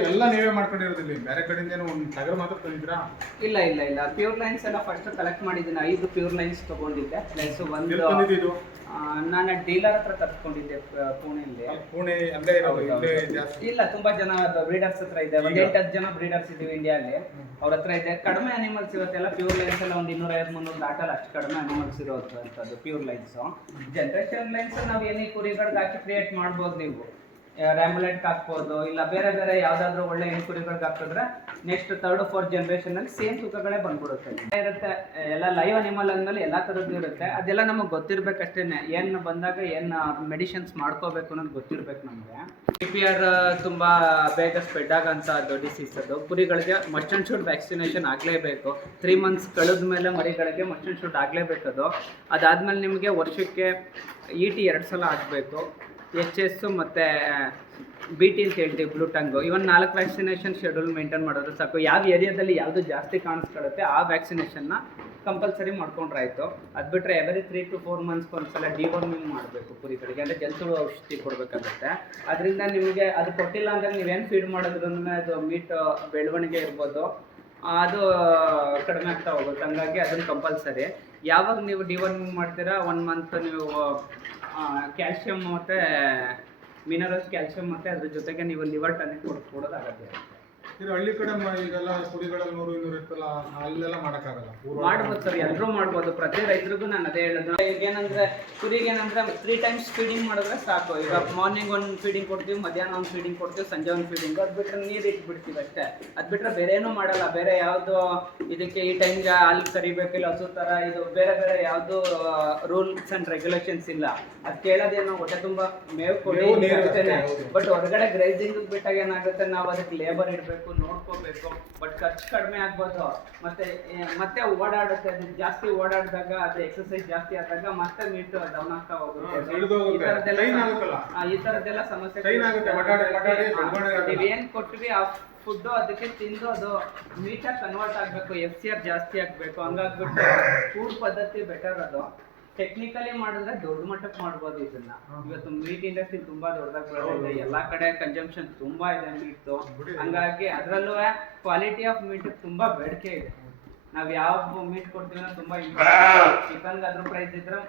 ಎಲ್ಲ ನೀವೇ ಮಾಡ್ಕೊಂಡಿರೋದಿಲ್ಲ, ಬೇರೆ ಕಡೆಯಿಂದ ಒಂದು ಟಗರ್ ಮಾತ್ರ ತಂದಿದ್ರಾ? ಇಲ್ಲ ಪ್ಯೂರ್ ಲೈನ್ಸ್ ಎಲ್ಲ ಫಸ್ಟ್ ಕಲೆಕ್ಟ್ ಮಾಡಿದ್ದೀನಿ. 5 ಪ್ಯೂರ್ ಲೈನ್ಸ್ ತೊಗೊಂಡಿದ್ದೆ. ಪ್ಲಸ್ ಒಂದು ನಾನು ಡೀಲರ್ ಹತ್ರ ತರ್ಸ್ಕೊಂಡಿದ್ದೆ ಪುಣೆಯಲ್ಲಿ. ಪುಣೆ ಅಲ್ಲೇ ಜಾಸ್ತಿ ಇಲ್ಲ, ತುಂಬಾ ಜನ ಬ್ರೀಡರ್ಸ್ ಹತ್ರ ಇದೆ. ಒಂದು 8-10 ಜನ ಬ್ರೀಡರ್ಸ್ ಇದೀವಿ ಇಂಡಿಯಾದಲ್ಲಿ. ಅವ್ರ ಹತ್ರ ಇದೆ. ಕಡಿಮೆ ಅನಿಮಲ್ಸ್ ಇರುತ್ತೆ ಎಲ್ಲ. ಪ್ಯೂರ್ ಲೈನ್ಸ್ ಎಲ್ಲ ಒಂದು 250-300 ದಾಟಲ್ಲ, ಅಷ್ಟು ಕಡಿಮೆ ಅನಿಮಲ್ಸ್ ಇರೋದು ಪ್ಯೂರ್ ಲೈನ್ಸ್. ಜನರೇಷನ್ ಲೈನ್ಸ್ ನಾವು ಏನೇ ಕುರಿಗಳಿಗೆ ಹಾಕಿ ಕ್ರಿಯೇಟ್ ಮಾಡ್ಬೋದು. ನೀವು ರ್ಯಾಂಬುಲೆಟ್ ಹಾಕ್ಬೋದು, ಇಲ್ಲ ಬೇರೆ ಬೇರೆ ಯಾವ್ದಾದ್ರು ಒಳ್ಳೆ ಹೆಣ್ಣು ಕುರಿಗಳಿಗೆ ಹಾಕಿದ್ರೆ ನೆಕ್ಸ್ಟ್ 3rd-4th ಜನರೇಷನ್ ಅಲ್ಲಿ ಸೇಮ್ ತೂಕಗಳೇ ಬಂದ್ಬಿಡುತ್ತೆ. ಇರುತ್ತೆ ಎಲ್ಲ ಲೈವ್ ಅನಿಮಲ್ ಅಂದ್ಮೇಲೆ ಎಲ್ಲಾ ತರದ್ದು ಇರುತ್ತೆ. ಅದೆಲ್ಲ ನಮಗೆ ಗೊತ್ತಿರ್ಬೇಕಷ್ಟೇನೆ. ಏನು ಬಂದಾಗ ಏನು ಮೆಡಿಸಿನ್ಸ್ ಮಾಡ್ಕೋಬೇಕು ಅನ್ನೋದು ಗೊತ್ತಿರ್ಬೇಕು ನಮಗೆ. PPR ತುಂಬಾ ಬೇಗ ಸ್ಪ್ರೆಡ್ ಆಗೋಂಥದ್ದು ಡಿಸೀಸ್. ಅದು ಕುರಿಗಳಿಗೆ ಮಸ್ಟ್ ಅಂಡ್ ಶುಡ್ ವ್ಯಾಕ್ಸಿನೇಷನ್ ಆಗಲೇಬೇಕು. 3 months ಕಳೆದ ಮೇಲೆ ಮರಿಗಳಿಗೆ ಮಸ್ಟ್ ಅಂಡ್ ಶುಡ್ ಆಗಲೇಬೇಕು. ಅದಾದ್ಮೇಲೆ ನಿಮಗೆ ವರ್ಷಕ್ಕೆ ET 2 ಸಲ ಆಗಬೇಕು. HS ಮತ್ತು BT ಅಂತ ಹೇಳ್ತೀವಿ, ಬ್ಲೂ ಟಂಗು. ಇವನ್ 4 ವ್ಯಾಕ್ಸಿನೇಷನ್ ಶೆಡ್ಯೂಲ್ ಮೇಂಟೈನ್ ಮಾಡೋದು ಸಾಕು. ಯಾವ ಏರಿಯಾದಲ್ಲಿ ಯಾವುದು ಜಾಸ್ತಿ ಕಾಣಿಸ್ಕೊಳ್ಳುತ್ತೆ ಆ ವ್ಯಾಕ್ಸಿನೇಷನ್ನ ಕಂಪಲ್ಸರಿ ಮಾಡ್ಕೊಂಡ್ರಾಯ್ತು. ಅದು ಬಿಟ್ಟರೆ ಎವ್ರಿ 3 to 4 months ಒಂದ್ಸಲ ಡಿವರ್ಮಿಂಗ್ ಮಾಡಬೇಕು ಕುರಿಗಳಿಗೆ. ಅಂದರೆ ಜಂತುಳು ಔಷಧಿ ಕೊಡಬೇಕಾಗುತ್ತೆ. ಅದರಿಂದ ನಿಮಗೆ ಅದು ಕೊಟ್ಟಿಲ್ಲ ಅಂದರೆ ನೀವೇನು ಫೀಡ್ ಮಾಡೋದ್ರೂ ಅದು ಮೀಟ್ ಬೆಳವಣಿಗೆ ಇರ್ಬೋದು, ಅದು ಕಡಿಮೆ ಆಗ್ತಾ ಹೋಗುತ್ತೆ. ಹಂಗಾಗಿ ಅದನ್ನು ಕಂಪಲ್ಸರಿ. ಯಾವಾಗ ನೀವು ಡಿವರ್ಮಿಂಗ್ ಮಾಡ್ತೀರಾ 1 month ನೀವು ಕ್ಯಾಲ್ಶಿಯಂ ಮತ್ತು ಮಿನರಲ್ಸ್, ಕ್ಯಾಲ್ಶಿಯಂ ಮತ್ತು ಅದ್ರ ಜೊತೆಗೆ ನೀವು ಲಿವರ್ ಟಾನಿಕ್ ಕೊಡೋದಾಗತ್ತೆ. ಇದು ಹಳ್ಳಿ ಕಡೆ ಈಗೆಲ್ಲ ಕುರಿಗಳಲ್ಲಿ 100-200 ಇರ್ತಲ್ಲ, ಅಲ್ಲೆಲ್ಲ ಮಾಡೋಕ್ಕಾಗಲ್ಲ. ಮಾಡ್ಬೋದು ಸರ್, ಎಲ್ಲರೂ ಮಾಡ್ಬೋದು. ಪ್ರತಿ ರೈತರಿಗೂ ನಾನು ಅದೇ ಹೇಳೋದು. ಈಗೇನಂದ್ರೆ ಕುರಿಗೆ ಏನಂದ್ರೆ 3 times ಫೀಡಿಂಗ್ ಮಾಡಿದ್ರೆ ಸಾಕು. ಈಗ ಮಾರ್ನಿಂಗ್ ಒಂದು ಫೀಡಿಂಗ್ ಕೊಡ್ತೀವಿ, ಮಧ್ಯಾಹ್ನ ಒಂದು ಫೀಡಿಂಗ್ ಕೊಡ್ತೀವಿ, ಸಂಜೆ ಒಂದು ಫೀಡಿಂಗ್. ಅದು ಬಿಟ್ಟರೆ ನೀರು ಇಟ್ಬಿಡ್ತೀವಿ ಅಷ್ಟೇ. ಅದು ಬಿಟ್ಟರೆ ಬೇರೆ ಏನೂ ಮಾಡಲ್ಲ. ಬೇರೆ ಯಾವುದು ಇದಕ್ಕೆ ಈ ಟೈಮ್ಗೆ ಹಾಲು ಕರಿಬೇಕಿಲ್ಲ ಹಸು ಥರ ಇದು ಬೇರೆ ಬೇರೆ ಯಾವುದು ರೂಲ್ಸ್ ಆ್ಯಂಡ್ ರೆಗ್ಯುಲೇಷನ್ಸ್ ಇಲ್ಲ. ಅದು ಕೇಳೋದೇನೋ ಹೊಟ್ಟೆ ತುಂಬ ಮೇವು ಕೊಡಿ ಅಷ್ಟೇ. ಬಟ್ ಹೊರಗಡೆ ಗ್ರೈಸಿಂಗ್ ಬಿಟ್ಟಾಗ ಏನಾಗುತ್ತೆ, ನಾವು ಅದಕ್ಕೆ ಲೇಬರ್ ಇಡಬೇಕು, ನೋಡ್ಕೋಬೇಕು. ಬಟ್ ಖರ್ಚು ಕಡಿಮೆ ಆಗ್ಬೋದು. ಮತ್ತೆ ಓಡಾಡುತ್ತೆ. ಅದು ಜಾಸ್ತಿ ಓಡಾಡಿದಾಗ ಅದು ಎಕ್ಸರ್ಸೈಸ್ ಜಾಸ್ತಿ ಆದಾಗ ಮತ್ತೆ ಮೀಟು ಡೌನ್ ಆಗ್ತಾ ಹೋಗುತ್ತೆ. ಈ ಥರದ್ದೆಲ್ಲ ಸಮಸ್ಯೆ. ನೀವೇನು ಕೊಟ್ವಿ ಆ ಫುಡ್ಡು ಅದಕ್ಕೆ ತಿಂದು ಅದು ಮೀಟಾಗಿ ಕನ್ವರ್ಟ್ ಆಗಬೇಕು, FCR ಜಾಸ್ತಿ ಆಗಬೇಕು. ಹಂಗಾಗ್ಬಿಟ್ಟು ಫುಡ್ ಪದ್ಧತಿ ಬೆಟರ್. ಅದು ಟೆಕ್ನಿಕಲಿ ಮಾಡಿದ್ರೆ ದೊಡ್ಡ ಮಟ್ಟಕ್ಕೆ ಮಾಡ್ಬೋದು ಇದನ್ನ. ಇವತ್ತು ಮೀಟ್ ಇಂಡಸ್ಟ್ರಿ ತುಂಬಾ ದೊಡ್ಡದಾಗಿ ಬೆಳೆದಿದೆ. ಎಲ್ಲಾ ಕಡೆ ಕನ್ಸಂಪ್ಷನ್ ತುಂಬಾ ಇದೆ ಮೀಟ್ದು. ಹಂಗಾಗಿ ಅದರಲ್ಲೂ ಕ್ವಾಲಿಟಿ ಆಫ್ ಮೀಟ್ ತುಂಬಾ ಬೇಡಿಕೆ ಇದೆ. ನಾವ್ ಯಾವ ಮೀಟ್ ಕೊಡ್ತೀವಿ ಅನ್ನೋದು ತುಂಬಾ ಇಂಪಾರ್ಟೆಂಟ್. ಚಿಕನ್ಗೆ ಅದ್ರ ಪ್ರೈಸ್ ಇದ್ರೆ